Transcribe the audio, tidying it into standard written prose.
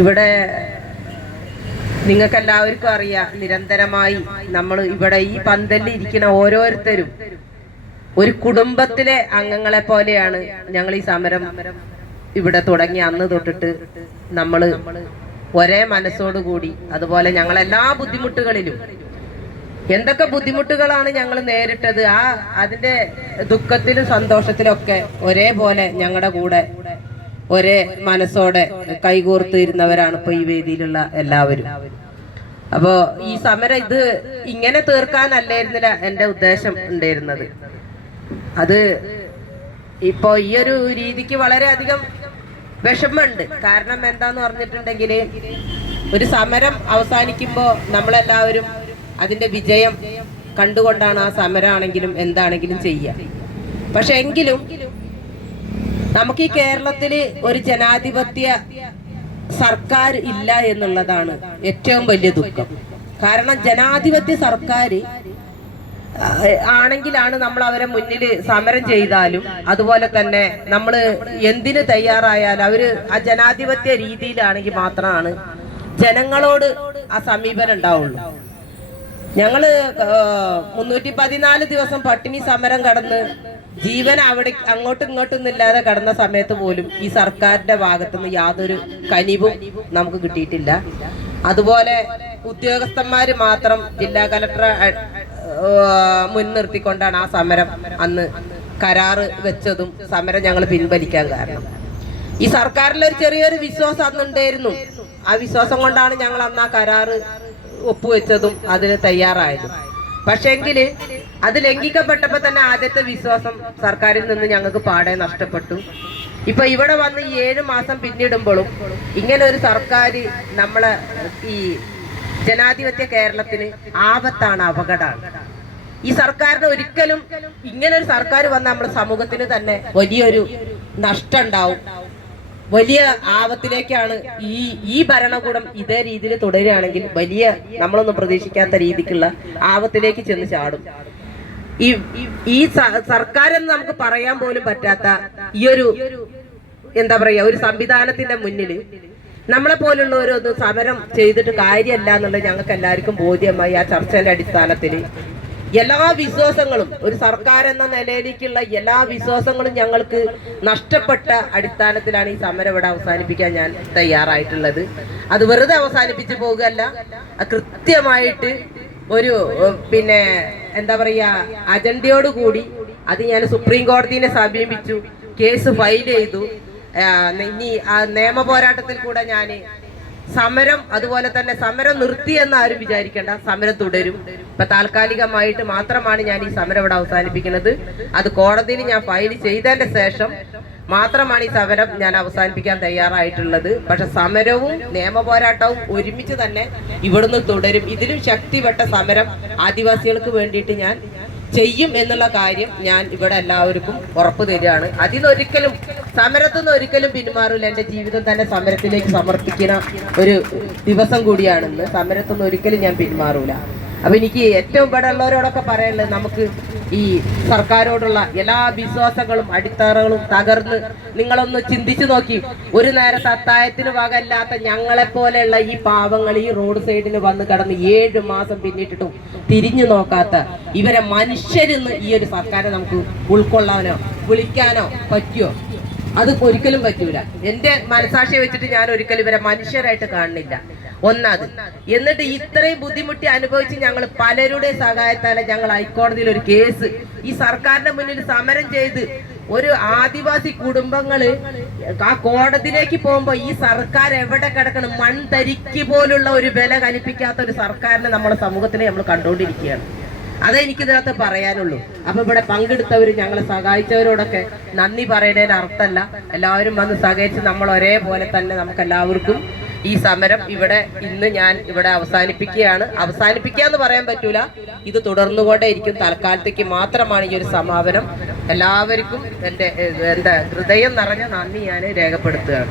ഇവിടെ നിങ്ങൾക്കെല്ലാവർക്കും അറിയാം, നിരന്തരമായി നമ്മൾ ഇവിടെ ഈ പന്തലിൽ ഇരിക്കുന്ന ഓരോരുത്തരും ഒരു കുടുംബത്തിലെ അംഗങ്ങളെ പോലെയാണ് ഞങ്ങൾ ഈ സമരം ഇവിടെ തുടങ്ങി അന്ന് തൊട്ടിട്ട് നമ്മൾ ഒരേ മനസ്സോടുകൂടി, അതുപോലെ ഞങ്ങളെല്ലാ ബുദ്ധിമുട്ടുകളിലും എന്തൊക്കെ ബുദ്ധിമുട്ടുകളാണ് ഞങ്ങൾ നേരിട്ടത്, അതിന്റെ ദുഃഖത്തിലും സന്തോഷത്തിലും ഒക്കെ ഒരേപോലെ ഞങ്ങളുടെ കൂടെ ഒരേ മനസ്സോടെ കൈകോർത്ത് ഇരുന്നവരാണ് ഇപ്പൊ ഈ വേദിയിലുള്ള എല്ലാവരും. അപ്പോ ഈ സമരം ഇത് ഇങ്ങനെ തീർക്കാനല്ലായിരുന്നില്ല എന്റെ ഉദ്ദേശം ഉണ്ടായിരുന്നത്. അത് ഇപ്പോ ഈ ഒരു രീതിക്ക് വളരെയധികം വിഷമമുണ്ട്. കാരണം എന്താന്ന് പറഞ്ഞിട്ടുണ്ടെങ്കിൽ, ഒരു സമരം അവസാനിക്കുമ്പോൾ നമ്മളെല്ലാവരും അതിന്റെ വിജയം കണ്ടുകൊണ്ടാണ് ആ സമരമാണെങ്കിലും എന്താണെങ്കിലും ചെയ്യുക. പക്ഷെ എങ്കിലും നമുക്ക് ഈ കേരളത്തിൽ ഒരു ജനാധിപത്യ സർക്കാർ ഇല്ല എന്നുള്ളതാണ് ഏറ്റവും വലിയ ദുഃഖം. കാരണം ജനാധിപത്യ സർക്കാർ ആണെങ്കിലാണ് നമ്മൾ അവരെ മുന്നിൽ സമരം ചെയ്താലും, അതുപോലെ തന്നെ നമ്മൾ എന്തിന് തയ്യാറായാലും അവര് ആ ജനാധിപത്യ രീതിയിലാണെങ്കിൽ മാത്രമാണ് ജനങ്ങളോട് ആ സമീപനം ഉണ്ടാവുള്ളൂ. ഞങ്ങള് 314 ദിവസം പട്ടിണി സമരം കടന്ന് ജീവൻ അവിടെ അങ്ങോട്ടും ഇങ്ങോട്ടും ഇല്ലാതെ കടന്ന സമയത്ത് പോലും ഈ സർക്കാരിന്റെ ഭാഗത്തുനിന്ന് യാതൊരു കനിവും നമുക്ക് കിട്ടിയിട്ടില്ല. അതുപോലെ ഉദ്യോഗസ്ഥന്മാര് മാത്രം ജില്ലാ കലക്ടറെ മുൻനിർത്തിക്കൊണ്ടാണ് ആ സമരം അന്ന് കരാറ് വെച്ചതും സമരം ഞങ്ങൾ പിൻവലിക്കാൻ കാരണം. ഈ സർക്കാരിൽ ഒരു ചെറിയൊരു വിശ്വാസം അന്നുണ്ടായിരുന്നു. ആ വിശ്വാസം കൊണ്ടാണ് ഞങ്ങൾ അന്ന് ആ കരാറ് ഒപ്പുവെച്ചതും അതിന് തയ്യാറായതും. പക്ഷെങ്കില് അത് ലംഘിക്കപ്പെട്ടപ്പോ തന്നെ ആദ്യത്തെ വിശ്വാസം സർക്കാരിൽ നിന്ന് ഞങ്ങൾക്ക് പാടെ നഷ്ടപ്പെട്ടു. ഇപ്പൊ ഇവിടെ വന്ന് ഈ 7 മാസം പിന്നിടുമ്പോഴും ഇങ്ങനെ ഒരു സർക്കാർ നമ്മളെ ഈ ജനാധിപത്യ കേരളത്തിന് ആപത്താണ്, അപകടമാണ്. ഈ സർക്കാരിന് ഒരിക്കലും ഇങ്ങനെ ഒരു സർക്കാർ വന്ന നമ്മുടെ സമൂഹത്തിന് തന്നെ വലിയൊരു നഷ്ടം ഉണ്ടാവും. വലിയ ആപത്തിലേക്കാണ് ഈ ഭരണകൂടം ഇതേ രീതിയിൽ തുടരുകയാണെങ്കിൽ വലിയ നമ്മളൊന്നും പ്രതീക്ഷിക്കാത്ത രീതിക്കുള്ള ആപത്തിലേക്ക് ചെന്ന് ചാടും. ഈ സർക്കാരെന്ന് നമുക്ക് പറയാൻ പോലും പറ്റാത്ത ഈ ഒരു എന്താ പറയാ ഒരു സംവിധാനത്തിന്റെ മുന്നിൽ നമ്മളെ പോലുള്ളവരൊന്നും സമരം ചെയ്തിട്ട് കാര്യമല്ല എന്നുള്ളത് ഞങ്ങൾക്ക് എല്ലാവർക്കും ബോധ്യമായി. ആ ചർച്ചയുടെ അടിസ്ഥാനത്തിൽ എല്ലാ വിശ്വാസങ്ങളും, ഒരു സർക്കാർ എന്ന നിലയിലേക്കുള്ള എല്ലാ വിശ്വാസങ്ങളും ഞങ്ങൾക്ക് നഷ്ടപ്പെട്ട അടിസ്ഥാനത്തിലാണ് ഈ സമരം ഇവിടെ അവസാനിപ്പിക്കാൻ ഞാൻ തയ്യാറായിട്ടുള്ളത്. അത് വെറുതെ അവസാനിപ്പിച്ചു പോകുകയല്ല, കൃത്യമായിട്ട് ഒരു എന്താ പറയാ അജണ്ടയോടുകൂടി അത് ഞാൻ സുപ്രീം കോടതിയെ സമീപിച്ചു, കേസ് ഫയൽ ചെയ്തു. ഇനി ആ നിയമ പോരാട്ടത്തിൽ കൂടെ ഞാൻ സമരം, അതുപോലെ തന്നെ സമരം നിർത്തി എന്ന് ആരും വിചാരിക്കേണ്ട, സമരം തുടരും. ഇപ്പൊ താൽക്കാലികമായിട്ട് മാത്രമാണ് ഞാൻ ഈ സമരം ഇവിടെ അവസാനിപ്പിക്കുന്നത്. അത് കോടതിയിൽ ഞാൻ ഫയൽ ചെയ്തതിന്റെ ശേഷം മാത്രമാണ് ഈ സമരം ഞാൻ അവസാനിപ്പിക്കാൻ തയ്യാറായിട്ടുള്ളത്. പക്ഷെ സമരവും നിയമ പോരാട്ടവും ഒരുമിച്ച് തന്നെ ഇവിടുന്ന് തുടരും. ഇതിലും ശക്തിപ്പെട്ട സമരം ആദിവാസികൾക്ക് വേണ്ടിയിട്ട് ഞാൻ ചെയ്യും എന്നുള്ള കാര്യം ഞാൻ ഇവിടെ എല്ലാവർക്കും ഉറപ്പ് തരികയാണ്. അതിനൊരിക്കലും സമരത്തുനിന്ന് ഒരിക്കലും പിന്മാറില്ല. എൻ്റെ ജീവിതം തന്നെ സമരത്തിലേക്ക് സമർപ്പിക്കുന്ന ഒരു ദിവസം കൂടിയാണെന്ന്. സമരത്തുനിന്ന് ഒരിക്കലും ഞാൻ പിന്മാറൂല. അപ്പൊ എനിക്ക് ഏറ്റവും ഇവിടെ ഉള്ളവരോടൊക്കെ പറയാനുള്ളത്, നമുക്ക് ഈ സർക്കാരോടുള്ള എല്ലാ വിശ്വാസങ്ങളും അടിത്തറകളും തകർന്ന് നിങ്ങളൊന്ന് ചിന്തിച്ചു നോക്കി. ഒരു നേരത്തെ അത്തായത്തിന് വകല്ലാത്ത ഞങ്ങളെപ്പോലെയുള്ള ഈ പാവങ്ങൾ ഈ റോഡ് സൈഡിന് വന്ന് കടന്ന് 7 മാസം പിന്നിട്ടിട്ടും തിരിഞ്ഞു നോക്കാത്ത ഇവരെ മനുഷ്യരെന്ന് ഈ ഒരു സർക്കാരെ നമുക്ക് ഉൾക്കൊള്ളാനോ വിളിക്കാനോ പറ്റുമോ? അത് ഒരിക്കലും പറ്റൂല. എന്റെ മനസാക്ഷിയെ വെച്ചിട്ട് ഞാൻ ഒരിക്കലും ഇവരെ മനുഷ്യരായിട്ട് കാണുന്നില്ല. ഒന്നത്. എന്നിട്ട് ഇത്രയും ബുദ്ധിമുട്ടി അനുഭവിച്ച് ഞങ്ങൾ പലരുടെ സഹായത്താലെ ഞങ്ങൾ ഹൈക്കോടതിയിൽ ഒരു കേസ് ഈ സർക്കാരിന്റെ മുന്നിൽ സമരം ചെയ്ത് ഒരു ആദിവാസി കുടുംബങ്ങള് ആ കോടതിയിലേക്ക് പോകുമ്പോ ഈ സർക്കാർ എവിടെ കിടക്കണം, മൺതരിക്ക് പോലുള്ള ഒരു വില കൽപ്പിക്കാത്ത ഒരു സർക്കാരിനെ നമ്മുടെ സമൂഹത്തിനെ നമ്മൾ കണ്ടുകൊണ്ടിരിക്കുകയാണ്. അതേ എനിക്കിതിനകത്ത് പറയാനുള്ളൂ. അപ്പൊ ഇവിടെ പങ്കെടുത്തവര് ഞങ്ങളെ സഹായിച്ചവരോടൊക്കെ നന്ദി പറയുന്നതിന് അർത്ഥമല്ല. എല്ലാവരും വന്ന് സഹായിച്ച് നമ്മൾ ഒരേപോലെ തന്നെ നമുക്ക് എല്ലാവർക്കും ഈ സമരം ഇവിടെ ഇന്ന് ഞാൻ ഇവിടെ അവസാനിപ്പിക്കുകയാണ്. അവസാനിപ്പിക്കുക എന്ന് പറയാൻ പറ്റൂല, ഇത് തുടർന്നുകൊണ്ടേ ഇരിക്കും. തൽക്കാലത്തേക്ക് മാത്രമാണ് ഈ ഒരു സമാപനം. എല്ലാവർക്കും എൻ്റെ ഹൃദയം നിറഞ്ഞ നന്ദി ഞാൻ രേഖപ്പെടുത്തുകയാണ്.